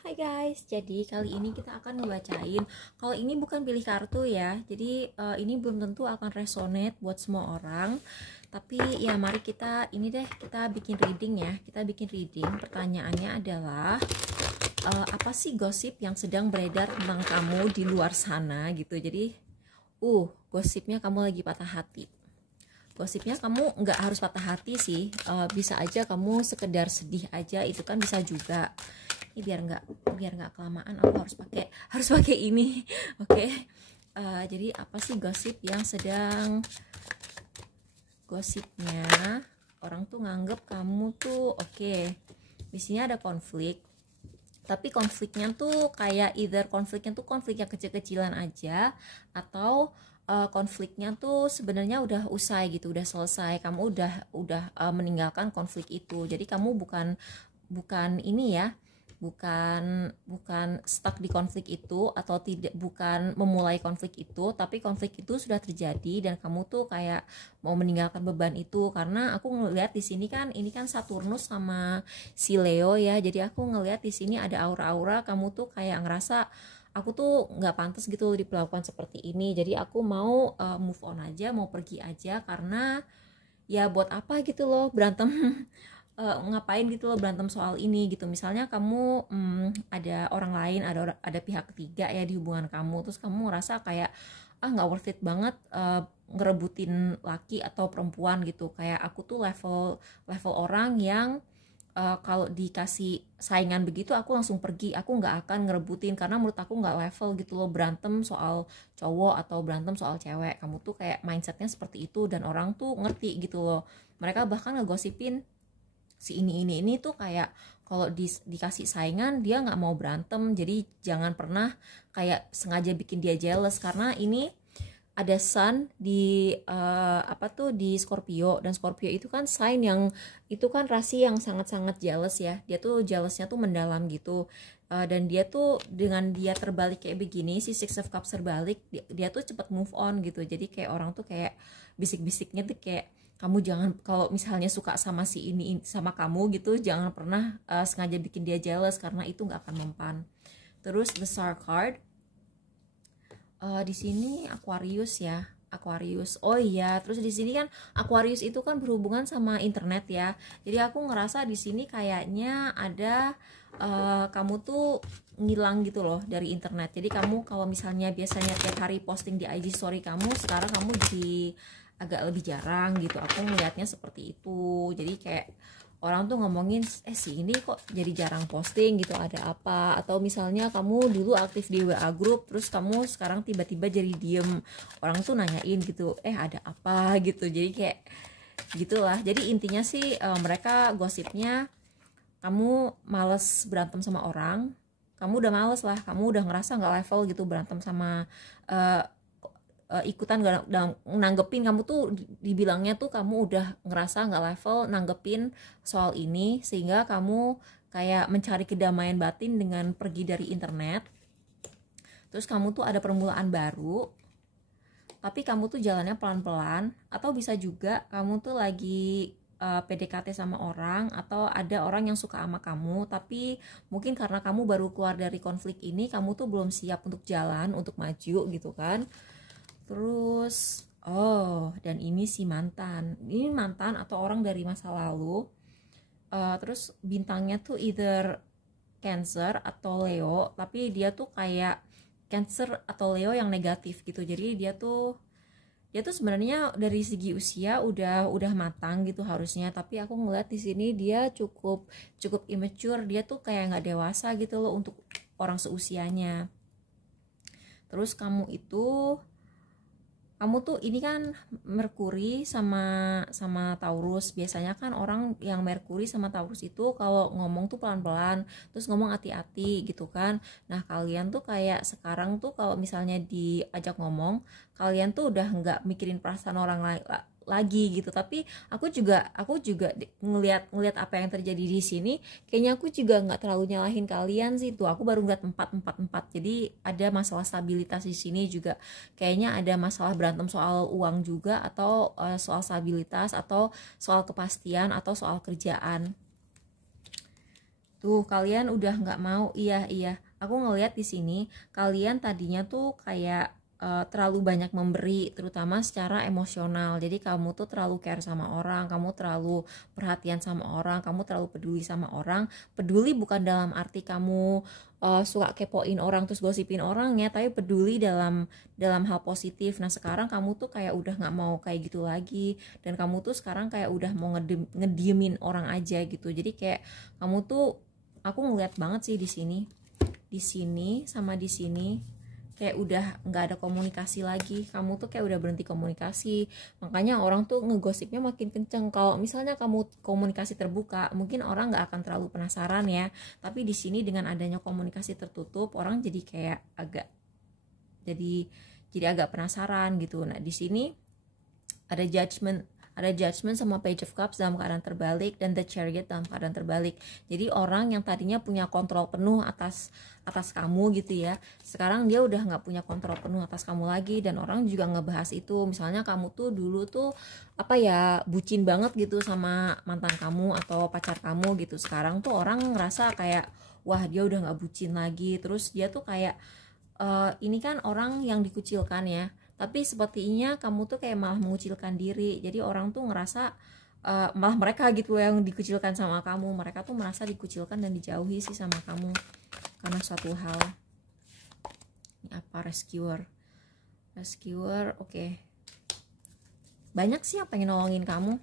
Hai guys, jadi kali ini kita akan ngebacain. Kalau ini bukan pilih kartu ya, jadi ini belum tentu akan resonate buat semua orang. Tapi ya mari kita bikin reading ya. Kita bikin reading. Pertanyaannya adalah apa sih gosip yang sedang beredar tentang kamu di luar sana gitu. Jadi, gosipnya kamu lagi patah hati. Gosipnya kamu nggak harus patah hati sih, bisa aja kamu sekedar sedih aja, itu kan bisa juga. Ini biar nggak kelamaan, aku harus pakai ini. Oke. Jadi apa sih gosipnya orang tuh nganggep kamu tuh oke. Di sini ada konflik, tapi konfliknya tuh kayak konflik yang kecil-kecilan aja, atau konfliknya tuh sebenarnya udah usai gitu, udah selesai, kamu udah meninggalkan konflik itu. Jadi kamu bukan ini ya, bukan stuck di konflik itu, atau tidak, bukan memulai konflik itu, tapi konflik itu sudah terjadi dan kamu tuh kayak mau meninggalkan beban itu. Karena aku ngelihat di sini kan, ini kan Saturnus sama si Leo ya, jadi aku ngelihat di sini ada aura-aura kamu tuh kayak ngerasa aku tuh nggak pantas gitu diperlakukan seperti ini. Jadi aku mau move on aja, mau pergi aja, karena ya buat apa gitu loh berantem. Ngapain gitu loh berantem soal ini gitu. Misalnya kamu ada orang lain, ada pihak ketiga ya di hubungan kamu, terus kamu ngerasa kayak nggak worth it banget ngerebutin laki atau perempuan gitu. Kayak aku tuh level level orang yang kalau dikasih saingan begitu aku langsung pergi, aku nggak akan ngerebutin, karena menurut aku nggak level gitu loh berantem soal cowok atau berantem soal cewek. Kamu tuh kayak mindsetnya seperti itu, dan orang tuh ngerti gitu loh. Mereka bahkan ngegosipin si ini tuh kayak kalau dikasih saingan dia nggak mau berantem. Jadi jangan pernah kayak sengaja bikin dia jealous, karena ini ada Sun di di Scorpio, dan Scorpio itu kan sign yang itu kan rasi yang sangat-sangat jealous ya. Dia tuh jealousnya tuh mendalam gitu. Dan dia tuh dengan dia terbalik kayak begini, si Six of Cups terbalik, dia tuh cepet move on gitu. Jadi kayak orang tuh kayak bisik-bisiknya tuh kayak, kamu jangan, kalau misalnya suka sama si ini sama kamu gitu, jangan pernah sengaja bikin dia jealous, karena itu nggak akan mempan. Terus the Star card, di sini Aquarius ya, Aquarius. Oh iya, terus di sini kan Aquarius itu kan berhubungan sama internet ya. Jadi aku ngerasa di sini kayaknya ada kamu tuh ngilang gitu loh dari internet. Jadi kamu kalau misalnya biasanya tiap hari posting di IG story kamu, sekarang kamu jadi agak lebih jarang gitu. Aku ngelihatnya seperti itu. Jadi kayak orang tuh ngomongin, si ini kok jadi jarang posting gitu, ada apa? Atau misalnya kamu dulu aktif di WA group, terus kamu sekarang tiba-tiba jadi diem, orang tuh nanyain gitu, ada apa gitu. Jadi kayak gitulah. Jadi intinya sih mereka gosipnya kamu males berantem sama orang, kamu udah males lah, kamu udah ngerasa nggak level gitu berantem sama ikutan gak nanggepin. Kamu tuh dibilangnya tuh kamu udah ngerasa nggak level nanggepin soal ini, sehingga kamu kayak mencari kedamaian batin dengan pergi dari internet. Terus kamu tuh ada permulaan baru, tapi kamu tuh jalannya pelan-pelan. Atau bisa juga kamu tuh lagi PDKT sama orang, atau ada orang yang suka sama kamu, tapi mungkin karena kamu baru keluar dari konflik ini, kamu tuh belum siap untuk jalan, untuk maju gitu kan. Terus dan ini si mantan, ini mantan atau orang dari masa lalu. Terus bintangnya tuh either Cancer atau Leo, tapi dia tuh kayak Cancer atau Leo yang negatif gitu. Jadi dia tuh sebenarnya dari segi usia udah matang gitu harusnya, tapi aku ngeliat di sini dia cukup immature. Dia tuh kayak nggak dewasa gitu loh untuk orang seusianya. Terus kamu tuh ini kan Merkuri sama Taurus. Biasanya kan orang yang Merkuri sama Taurus itu kalau ngomong tuh pelan-pelan, terus ngomong hati-hati gitu kan. Nah, kalian tuh kayak sekarang tuh kalau misalnya diajak ngomong, kalian tuh udah nggak mikirin perasaan orang lain lagi gitu. Tapi aku juga ngelihat apa yang terjadi di sini, kayaknya aku juga nggak terlalu nyalahin kalian sih. Tuh aku baru ngeliat 4 4 4, jadi ada masalah stabilitas di sini juga. Kayaknya ada masalah berantem soal uang juga, atau soal stabilitas, atau soal kepastian, atau soal kerjaan. Tuh, kalian udah nggak mau. Iya, aku ngelihat di sini kalian tadinya tuh kayak terlalu banyak memberi, terutama secara emosional. Jadi kamu tuh terlalu care sama orang, kamu terlalu perhatian sama orang, kamu terlalu peduli sama orang. Peduli bukan dalam arti kamu suka kepoin orang terus gosipin orangnya, tapi peduli dalam hal positif. Nah sekarang kamu tuh kayak udah nggak mau kayak gitu lagi, dan kamu tuh sekarang kayak udah mau ngediemin orang aja gitu. Jadi kayak kamu tuh, aku ngeliat banget sih di sini sama di sini kayak udah nggak ada komunikasi lagi. Kamu tuh kayak udah berhenti komunikasi, makanya orang tuh ngegosipnya makin kenceng. Kalau misalnya kamu komunikasi terbuka, mungkin orang nggak akan terlalu penasaran ya, tapi di sini dengan adanya komunikasi tertutup, orang jadi kayak agak jadi agak penasaran gitu. Nah di sini ada judgment sama Page of Cups dalam keadaan terbalik, dan The Chariot dalam keadaan terbalik. Jadi orang yang tadinya punya kontrol penuh atas kamu gitu ya, sekarang dia udah nggak punya kontrol penuh atas kamu lagi. Dan orang juga ngebahas itu, misalnya kamu tuh dulu tuh apa ya, bucin banget gitu sama mantan kamu atau pacar kamu gitu. Sekarang tuh orang ngerasa kayak wah dia udah nggak bucin lagi, terus dia tuh kayak ini kan orang yang dikucilkan ya, tapi sepertinya kamu tuh kayak malah mengucilkan diri. Jadi orang tuh ngerasa malah mereka gitu yang dikucilkan sama kamu. Mereka tuh merasa dikucilkan dan dijauhi sih sama kamu karena suatu hal. Ini apa? Rescuer, oke. Banyak sih yang pengen nolongin kamu,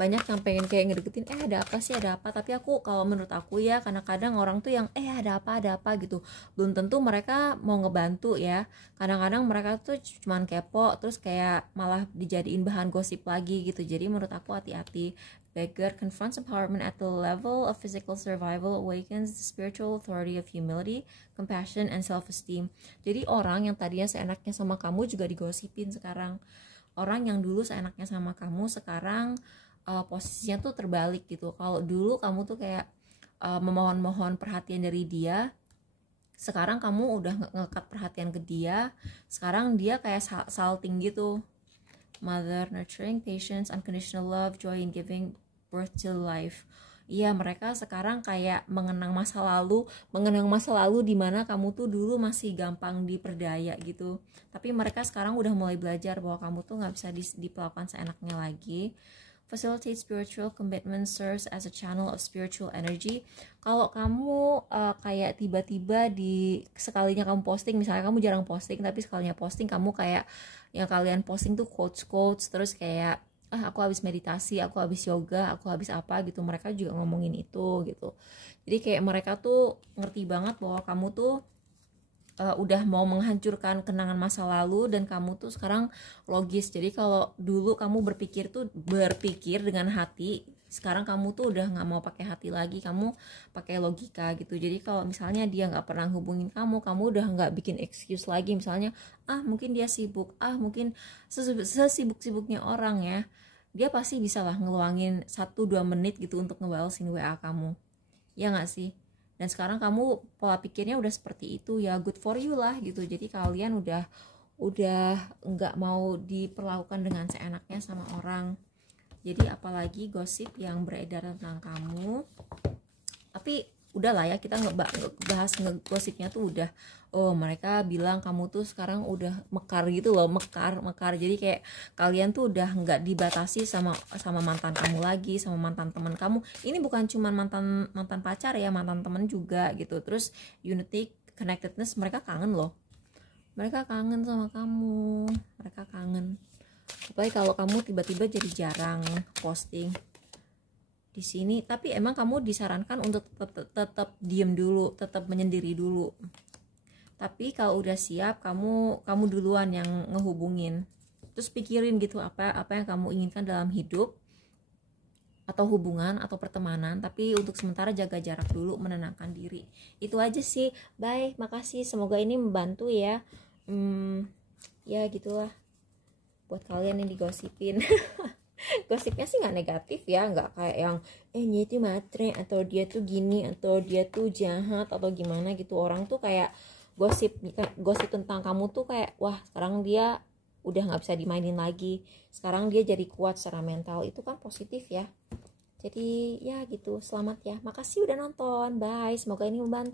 banyak yang pengen kayak ngedeketin, ada apa sih, ada apa. Tapi aku, kalau menurut aku ya, karena kadang orang tuh yang ada apa gitu, belum tentu mereka mau ngebantu ya. Kadang-kadang mereka tuh cuman kepo, terus kayak malah dijadiin bahan gosip lagi gitu. Jadi menurut aku hati-hati. Beggar confronts empowerment at the level of physical survival, awakens the spiritual authority of humility, compassion, and self-esteem. Jadi orang yang tadinya seenaknya sama kamu juga digosipin sekarang. Orang yang dulu seenaknya sama kamu sekarang posisinya tuh terbalik gitu. Kalau dulu kamu tuh kayak memohon-mohon perhatian dari dia, sekarang kamu udah ngekat perhatian ke dia. Sekarang dia kayak salting gitu. Mother, nurturing, patience, unconditional love, joy in giving birth to life. Iya, mereka sekarang kayak mengenang masa lalu di mana kamu tuh dulu masih gampang diperdaya gitu. Tapi mereka sekarang udah mulai belajar bahwa kamu tuh nggak bisa diperlakukan seenaknya lagi. Facilitate spiritual commitment, serves as a channel of spiritual energy. Kalau kamu kayak tiba-tiba sekalinya kamu posting, misalnya kamu jarang posting, tapi sekalinya posting kamu kayak yang kalian posting tuh quotes, terus kayak aku habis meditasi, aku habis yoga, aku habis apa gitu. Mereka juga ngomongin itu gitu. Jadi kayak mereka tuh ngerti banget bahwa kamu tuh udah mau menghancurkan kenangan masa lalu, dan kamu tuh sekarang logis. Jadi kalau dulu kamu berpikir dengan hati, sekarang kamu tuh udah nggak mau pakai hati lagi, kamu pakai logika gitu. Jadi kalau misalnya dia nggak pernah hubungin kamu udah nggak bikin excuse lagi, misalnya mungkin dia sibuk, mungkin sesibuk-sibuknya orang ya, dia pasti bisa lah ngeluangin 1-2 menit gitu untuk ngebalesin WA kamu, ya nggak sih? Dan sekarang kamu pola pikirnya udah seperti itu, ya good for you lah gitu. Jadi kalian udah nggak mau diperlakukan dengan seenaknya sama orang. Jadi apalagi gosip yang beredar tentang kamu. Tapi udahlah ya, kita ngebahas ngegosipnya tuh udah. Mereka bilang kamu tuh sekarang udah mekar gitu loh, mekar. Jadi kayak kalian tuh udah nggak dibatasi sama mantan kamu lagi, sama mantan teman kamu. Ini bukan cuma mantan pacar ya, mantan teman juga gitu. Terus unity, connectedness, mereka kangen loh. Mereka kangen sama kamu, mereka kangen. Apalagi kalau kamu tiba-tiba jadi jarang posting di sini. Tapi emang kamu disarankan untuk tetap diem dulu, tetap menyendiri dulu. Tapi kalau udah siap, kamu duluan yang ngehubungin. Terus pikirin gitu apa yang kamu inginkan dalam hidup, atau hubungan atau pertemanan. Tapi untuk sementara jaga jarak dulu, menenangkan diri. Itu aja sih. Bye, makasih. Semoga ini membantu ya. Ya gitulah buat kalian yang digosipin. Gosipnya sih nggak negatif ya, nggak kayak yang dia itu matre, atau dia tuh gini, atau dia tuh jahat, atau gimana gitu. Orang tuh kayak gosip tentang kamu tuh kayak wah sekarang dia udah nggak bisa dimainin lagi, sekarang dia jadi kuat secara mental. Itu kan positif ya. Jadi ya gitu, selamat ya, makasih udah nonton, bye, semoga ini membantu.